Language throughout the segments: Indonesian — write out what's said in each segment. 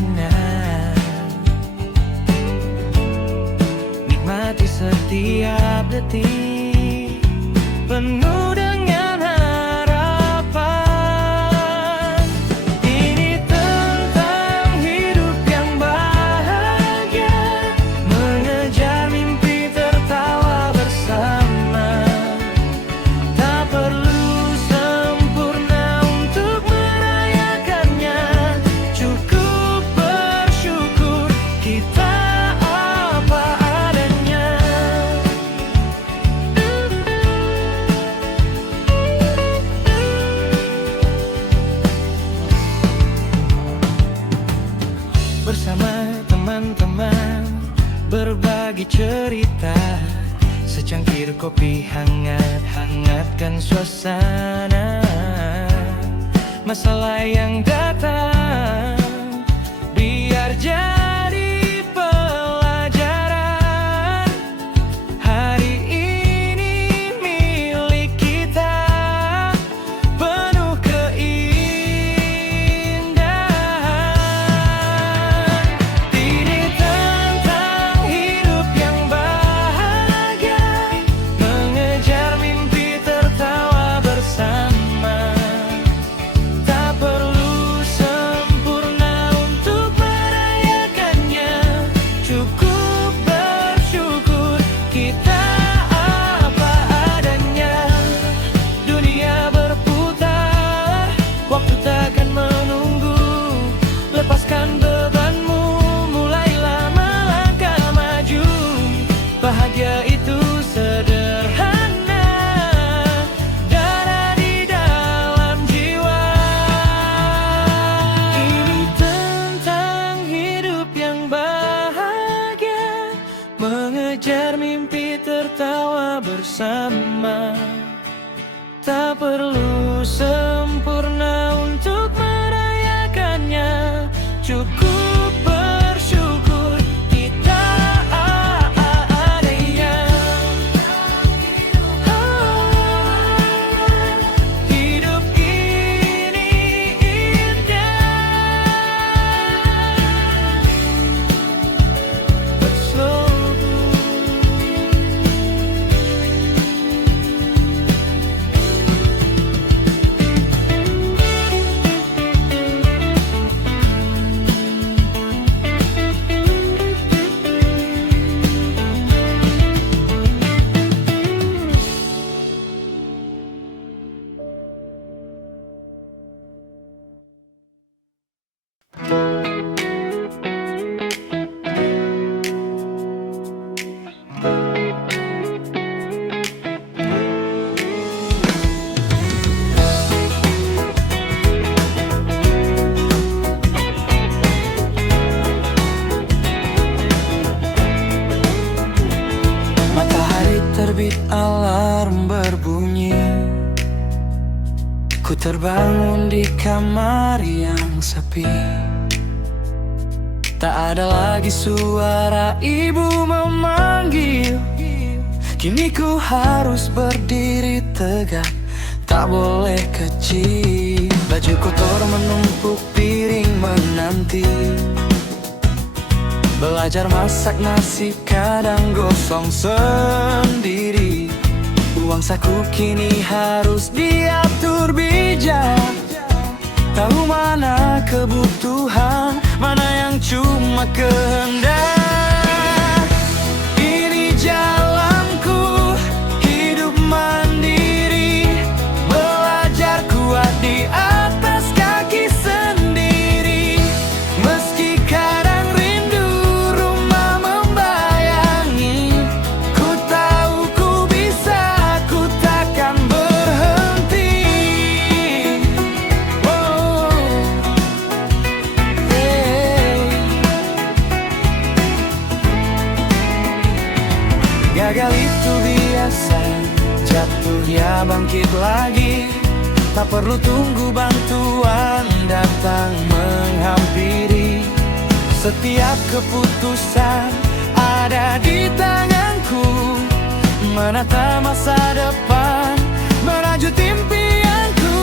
adanya. Nikmati setiap detik penuh dengan harapan. Ini tentang hidup yang bahagia, mengejar mimpi tertawa bersama. Tak perlu sempurna untuk merayakannya, cukup bersyukur kita apa adanya. Bersama teman-teman berbagi cerita, secangkir kopi hangat-hangatkan suasana. Masalah yang datang biar jadi pelajaran. Hari ini milik kita, penuh keindahan. Ini tentang hidup yang bahagia, mengejar mimpi tertawa bersama. Tak perlu sempurna untuk merayakannya, cukup bersyukur kita apa adanya. Dunia berputar, waktu takkan menunggu. Lepaskan bebanmu, mulailah melangkah maju. Bahagia itu sederhana, ada di dalam jiwa. Ini tentang hidup yang bahagia, mengejar mimpi tertawa bersama. Tak perlu sempurna untuk merayakannya, cukup bersyukur kita adanya. Hidup ini indah, but slow. Matahari terbit, alarm berbunyi. Ku terbangun di kamar yang sepi. Tak ada lagi suara ibu memanggil. Kini ku harus berdiri tegak, tak boleh kecil. Baju kotor menumpuk, piring menanti. Belajar masak nasi, kadang gosong sendiri. Uang saku kini harus diatur bijak. Tahu mana kebutuhan, mana yang cuma kehendak. Ini jalanku, hidup mandiri. Belajar kuat di atas kaki sendiri. Meski kadang rindu rumah membayangi, ku tahu ku bisa, ku takkan berhenti. Oh, hey. Gagal itu biasa, jatuh ya bangkit lagi. Tak perlu tunggu bantuan datang menghampiri. Setiap keputusan ada di tanganku, menata masa depan, merajut impianku.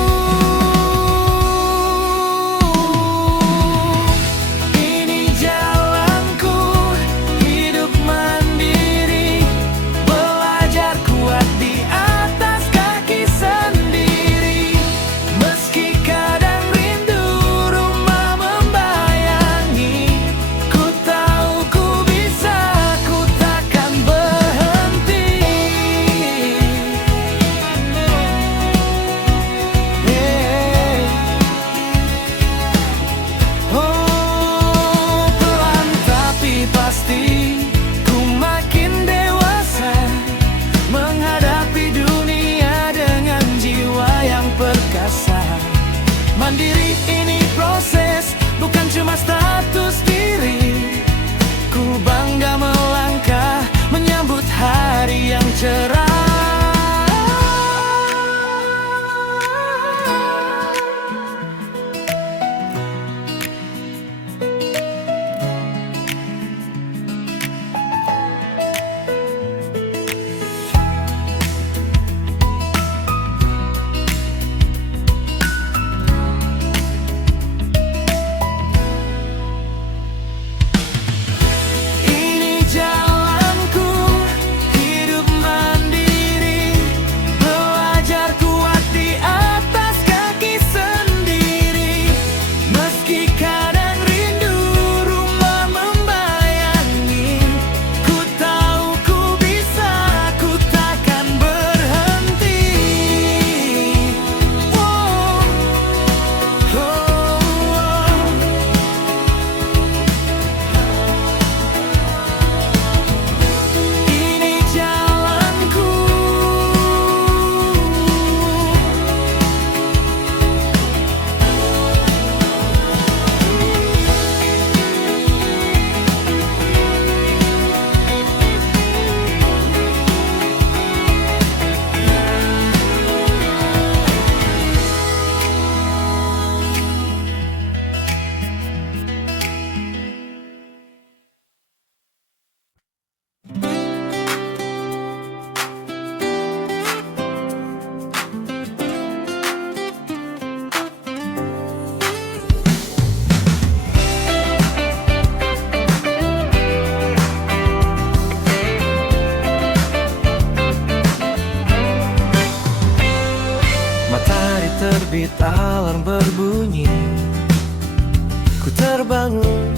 bangun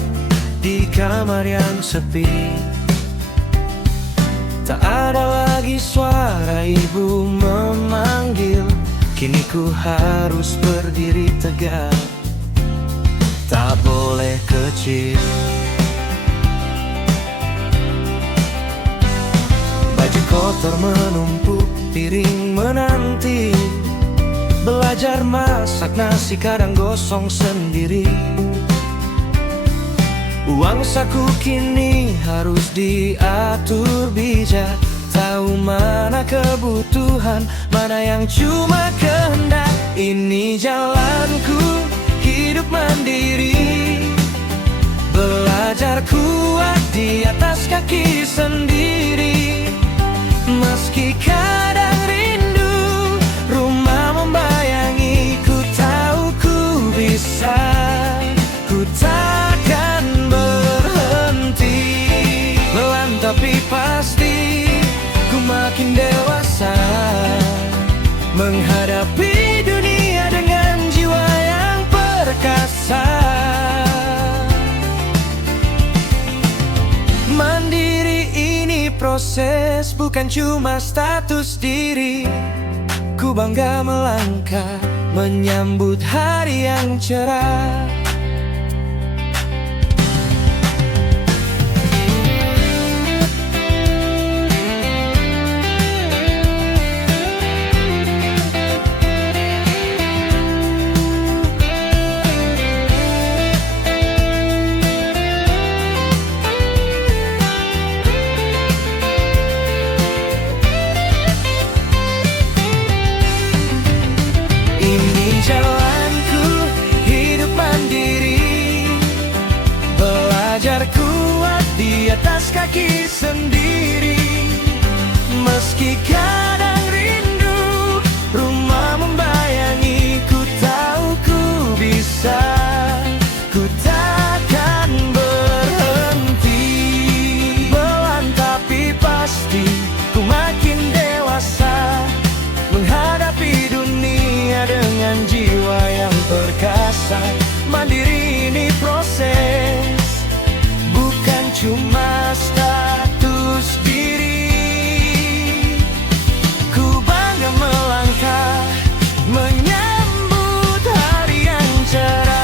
di kamar yang sepi. Tak ada lagi suara ibu memanggil. Kini ku harus berdiri tegak, tak boleh kecil. Baju kotor menumpuk, piring menanti. Belajar masak nasi kadang gosong sendiri. Uang saku kini harus diatur bijak. Tahu mana kebutuhan, mana yang cuma kehendak. Ini jalanku, hidup mandiri. Belajar kuat di atas kaki sendiri. Meski kadang rindu, rumah membayangi. Ku tahu ku bisa, ku takkan berhenti. Lelah tapi pasti, ku makin dewasa, menghadapi dunia dengan jiwa yang perkasa. Mandiri ini proses, bukan cuma status diri. Ku bangga melangkah, menyambut hari yang cerah. Jalanku, hidup mandiri. Belajar kuat di atas kaki sendiri. Meski kadang rindu, rumah membayangi. Ku tahu ku bisa, ku takkan berhenti. Pelan tapi pasti, ku makin dewasa, menghadapi dunia dengan jiwa yang perkasa. Mandiri ini proses, bukan cuma status diri. Ku bangga melangkah, menyambut hari yang cerah.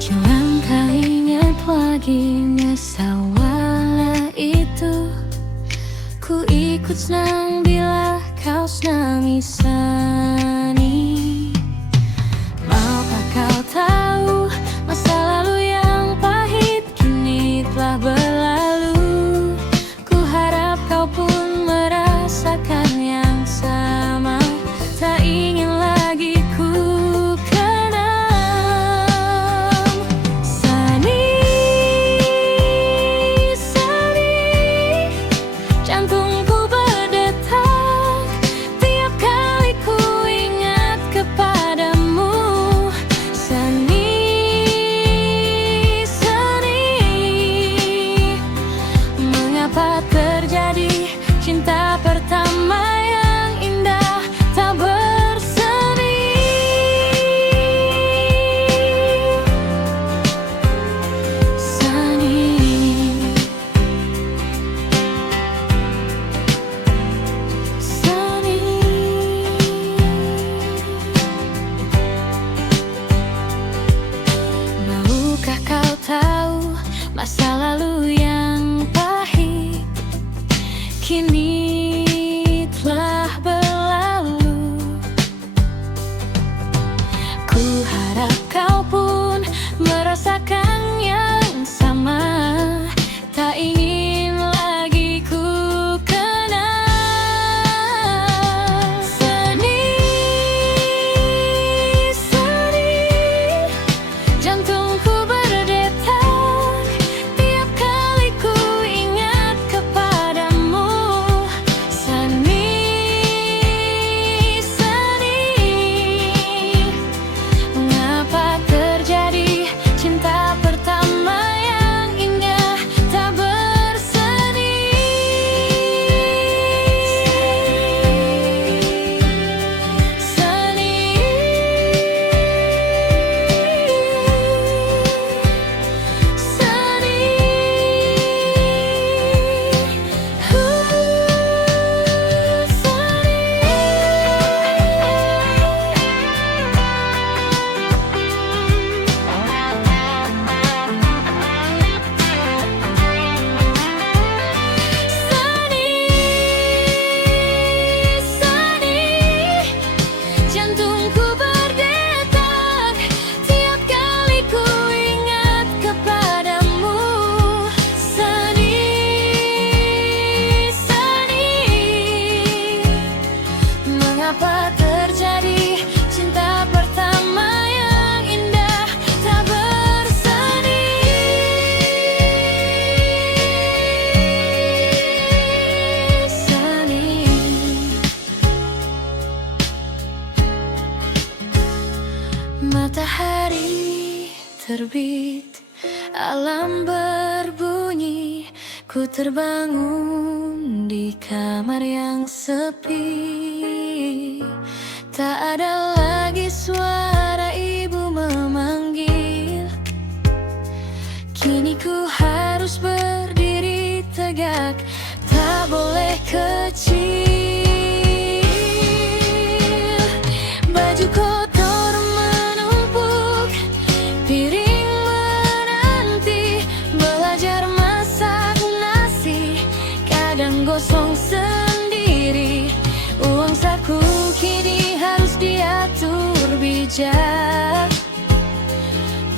Jangan kau ingat lagi nyesawala itu. Ku ikut senang bila kau senang isani. Maukah kau tahu masa lalu yang pahit kini telah berlalu. Ku harap kau pun merasakan yang sama. Tak ingin lagi ku cinta pertama yang indah tak berseri. Sani, Sani. Maukah kau tahu masa lalu yang pahit kini telah berlalu. Ku harap kau pun merasakan yang sama. Tak ingin lagi terbit, alam berbunyi, ku terbangun di kamar yang sepi. Tak ada lagi suara ibu memanggil, kini ku harus berdiri tegak, tak boleh kecil. Baju kotor menumpuk, piring menanti, belajar masak nasi, kadang gosong sendiri. Uang saku kini harus diatur bijak,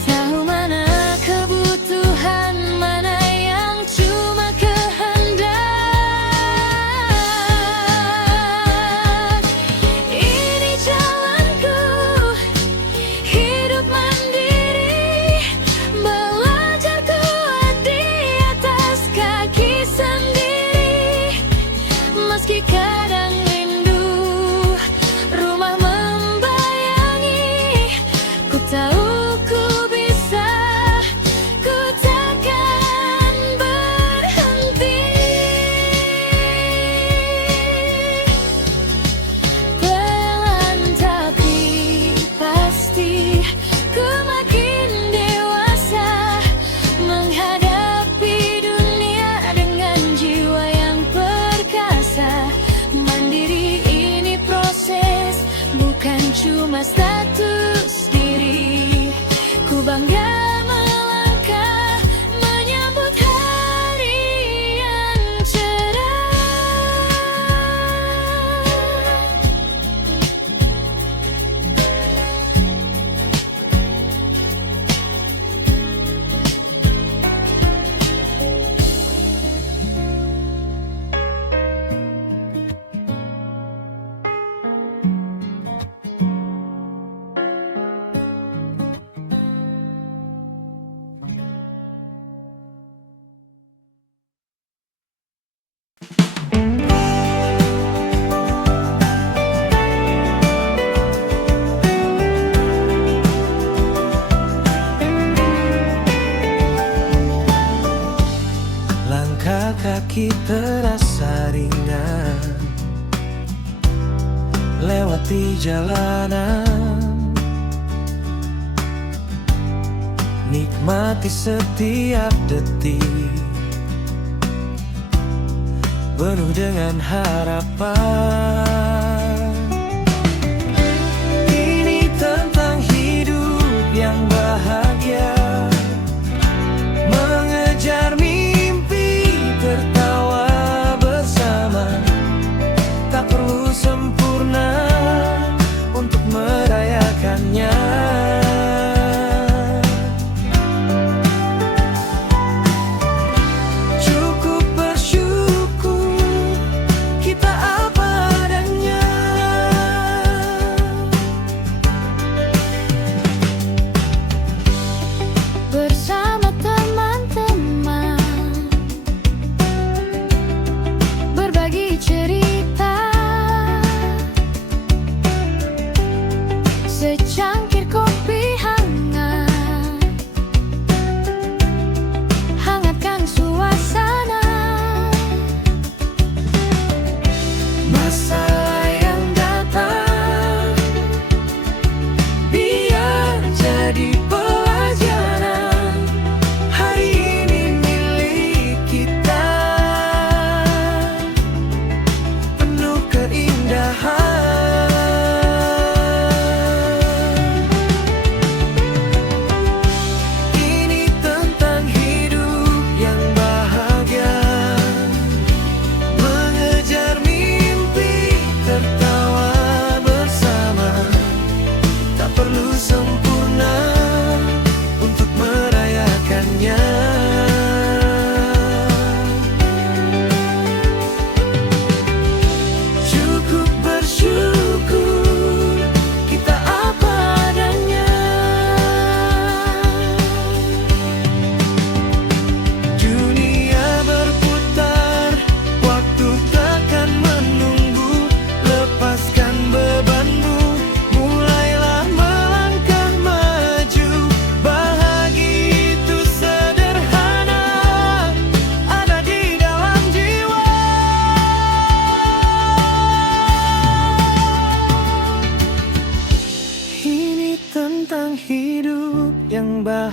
tahu mana kebutuhan, mana yang cuma kehendak. Ini jalanku, hidup mandiri, belajar kuat di atas kaki sendiri. Meski kadang rindu rumah membayangi, ku tahu ku bisa, ku takkan berhenti. Pelan tapi pasti, ku makin dewasa, menghadapi dunia dengan jiwa yang perkasa. Mandiri ini proses, bukan cuma status diri. Ku bangga melangkah, menyambut hari yang cerah. Langkah kaki terasa ringan, lewati jalanan, nikmati setiap detik, penuh dengan harapan. Ini tentang hidup yang bahagia, mengejar mimpi, tertawa bersama. Tak perlu sempurna untuk merayakannya. Cukup bersyukur kita apa adanya.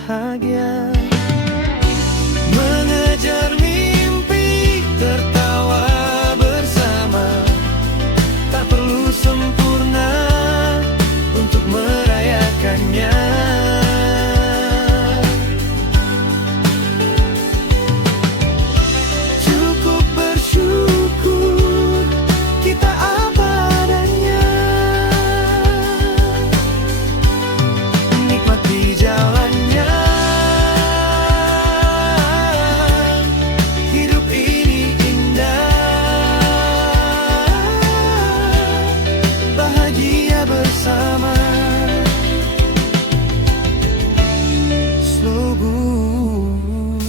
bahagia. Mengejar mimpi, tertawa bersama. Tak perlu sempurna untuk merayakannya. Cukup bersyukur kita apa adanya. Nikmati jalannya. Hidup ini indah, bahagia bersama. Slow moon.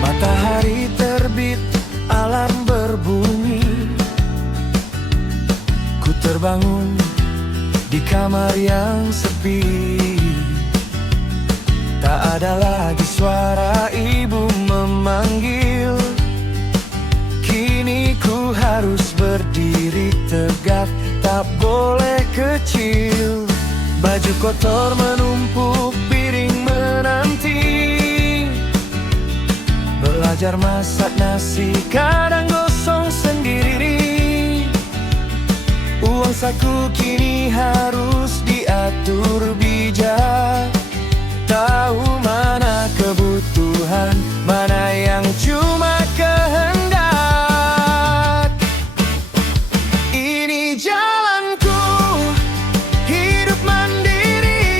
Matahari terbit, alarm berbunyi. Ku terbangun di kamar yang sepi. Tak ada lagi suara ibu memanggil. Kini ku harus berdiri tegak, tak boleh kecil. Baju kotor menumpuk, piring menanti. Belajar masak nasi, kadang gosong sendiri. Uang saku kini harus diatur bijak. Tahu mana kebutuhan, mana yang cuma kehendak. Ini jalanku, hidup mandiri.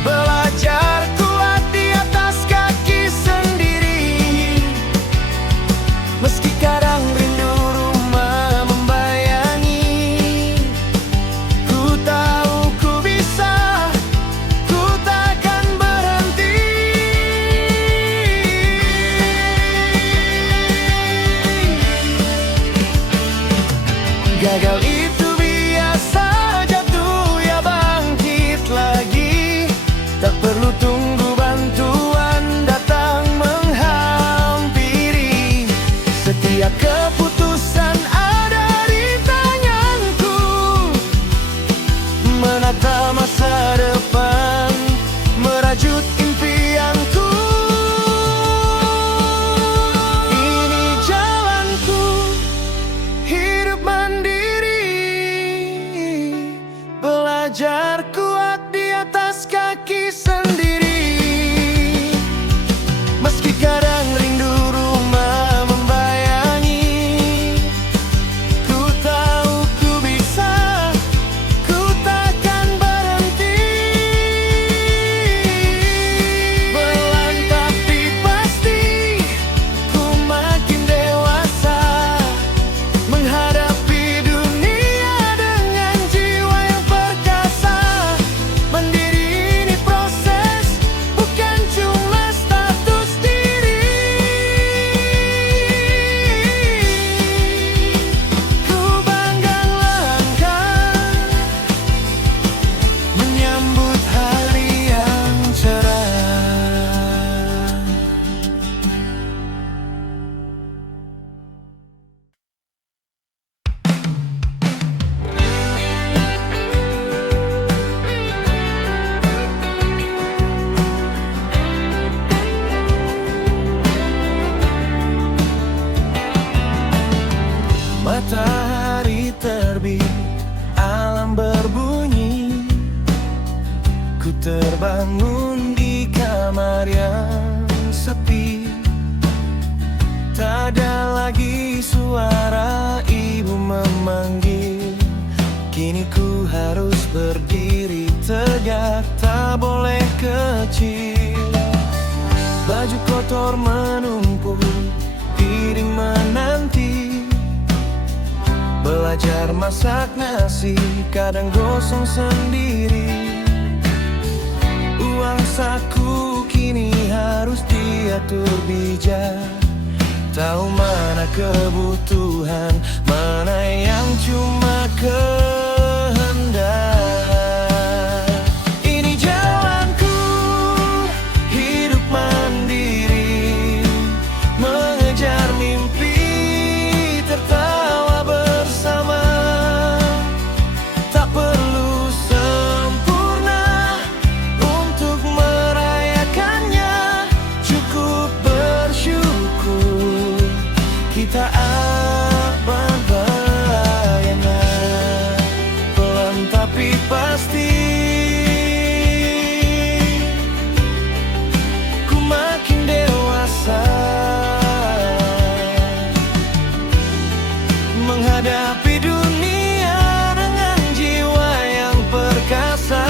Belajar kuat di atas kaki sendiri. Meski kadang rindu rumah membayangi. Ku tahu ku bisa, ku takkan berhenti. Gagal itu biasa, jatuh ya bangkit lagi. Tak perlu tunggu bantuan datang menghampiri. Setiap keputusan ada di tanganku. Menata masa depan, merajut impianku. Ini jalanku, hidup mandiri. Belajar kuat di atas kaki sendiri. Meski kadang rindu rumah membayangi. Ku tahu ku bisa, ku takkan berhenti. Pelan tapi pasti, ku makin dewasa. Menghadapi dunia dengan jiwa yang perkasa. Mandiri ini proses, bukan cuma status diri. Ku bangga langkah menyambut hari yang cerah. Matahari terbit, alarm berbunyi. Ku terbangun di kamar yang sepi. Tak ada lagi suara ibu memanggil. Kini ku harus berdiri tegak, tak boleh kecil. Belajar masak nasi, kadang gosong sendiri. Uang saku kini harus diatur bijak. Tahu mana kebutuhan, mana yang cuma kehendak. Ini jalanku, hidup mandiri, mengejar mimpi, tertawa bersama. Tak perlu sempurna untuk merayakannya, cukup bersyukur kita apa bayana. Pelan tapi pasti, ku makin dewasa menghadapi dunia dengan jiwa yang perkasa.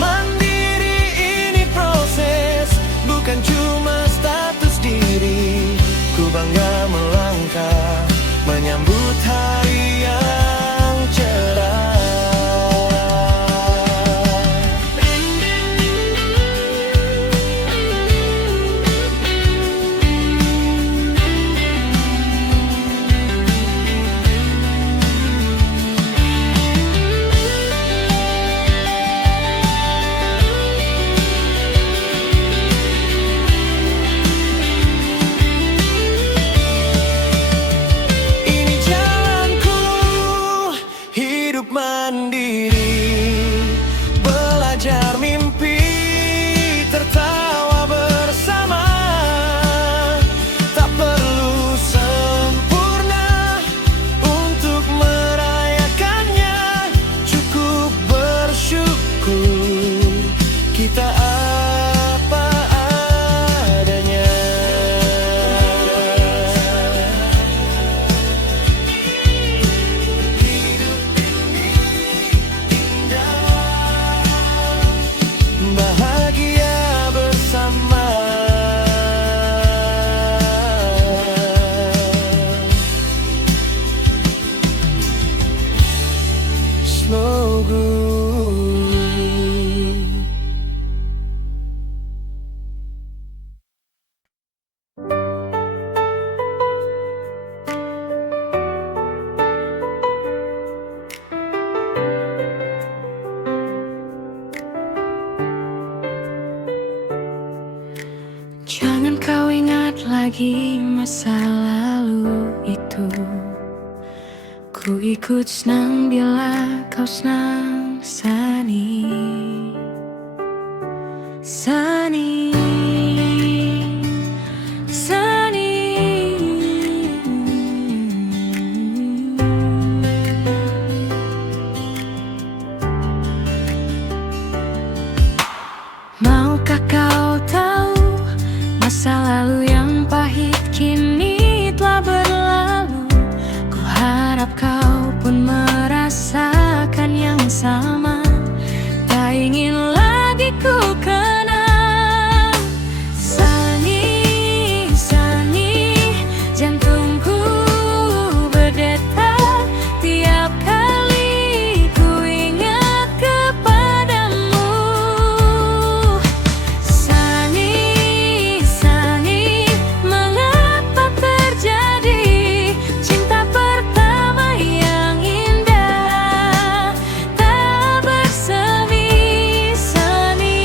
Mandiri ini proses, bukan cuma status diri. Ku bangga melangkah, menyambut hari yang cerah. Ini jalanku, hidup mandiri, belajar mimpi, tertawa bersama. Tak perlu sempurna untuk merayakannya, cukup bersyukur kita apa adanya. Bahagia bersama. Slow groove. Jangan kau ingat lagi masa lalu itu. Ku ikut senang bila kau senang, Sunny. Sunny, Sunny. Maukah kau tahu masa lalu yang pahit kini telah berlalu? Ku harap kau pun merasakan yang sama. Tak ingin lagi ku kenang. Sunny, Sunny, jantungku berdetak tiap kali ku ingat kepadamu. Sunny, Sunny, mengapa terjadi cinta pertama yang indah tak bersemi? Sunny,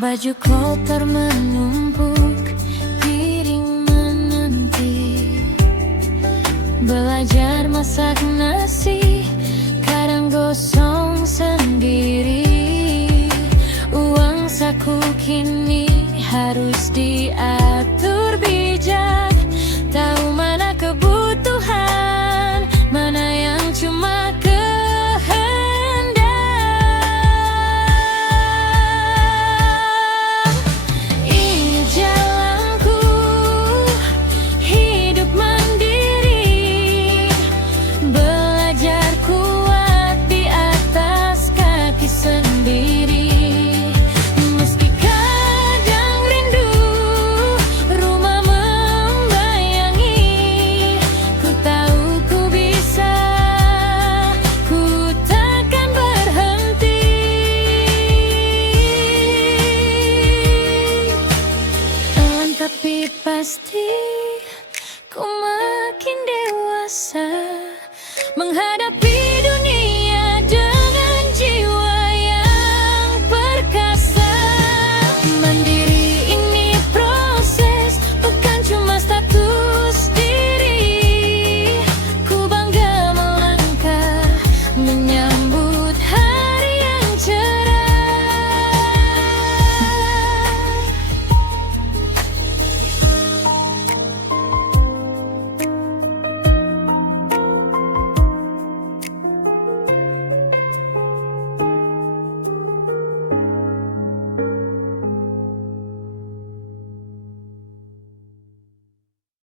Baju kotor menumpuk, piring menanti. Belajar masak nasi, kadang gosong sendiri. Uang saku kini harus diatur bijak.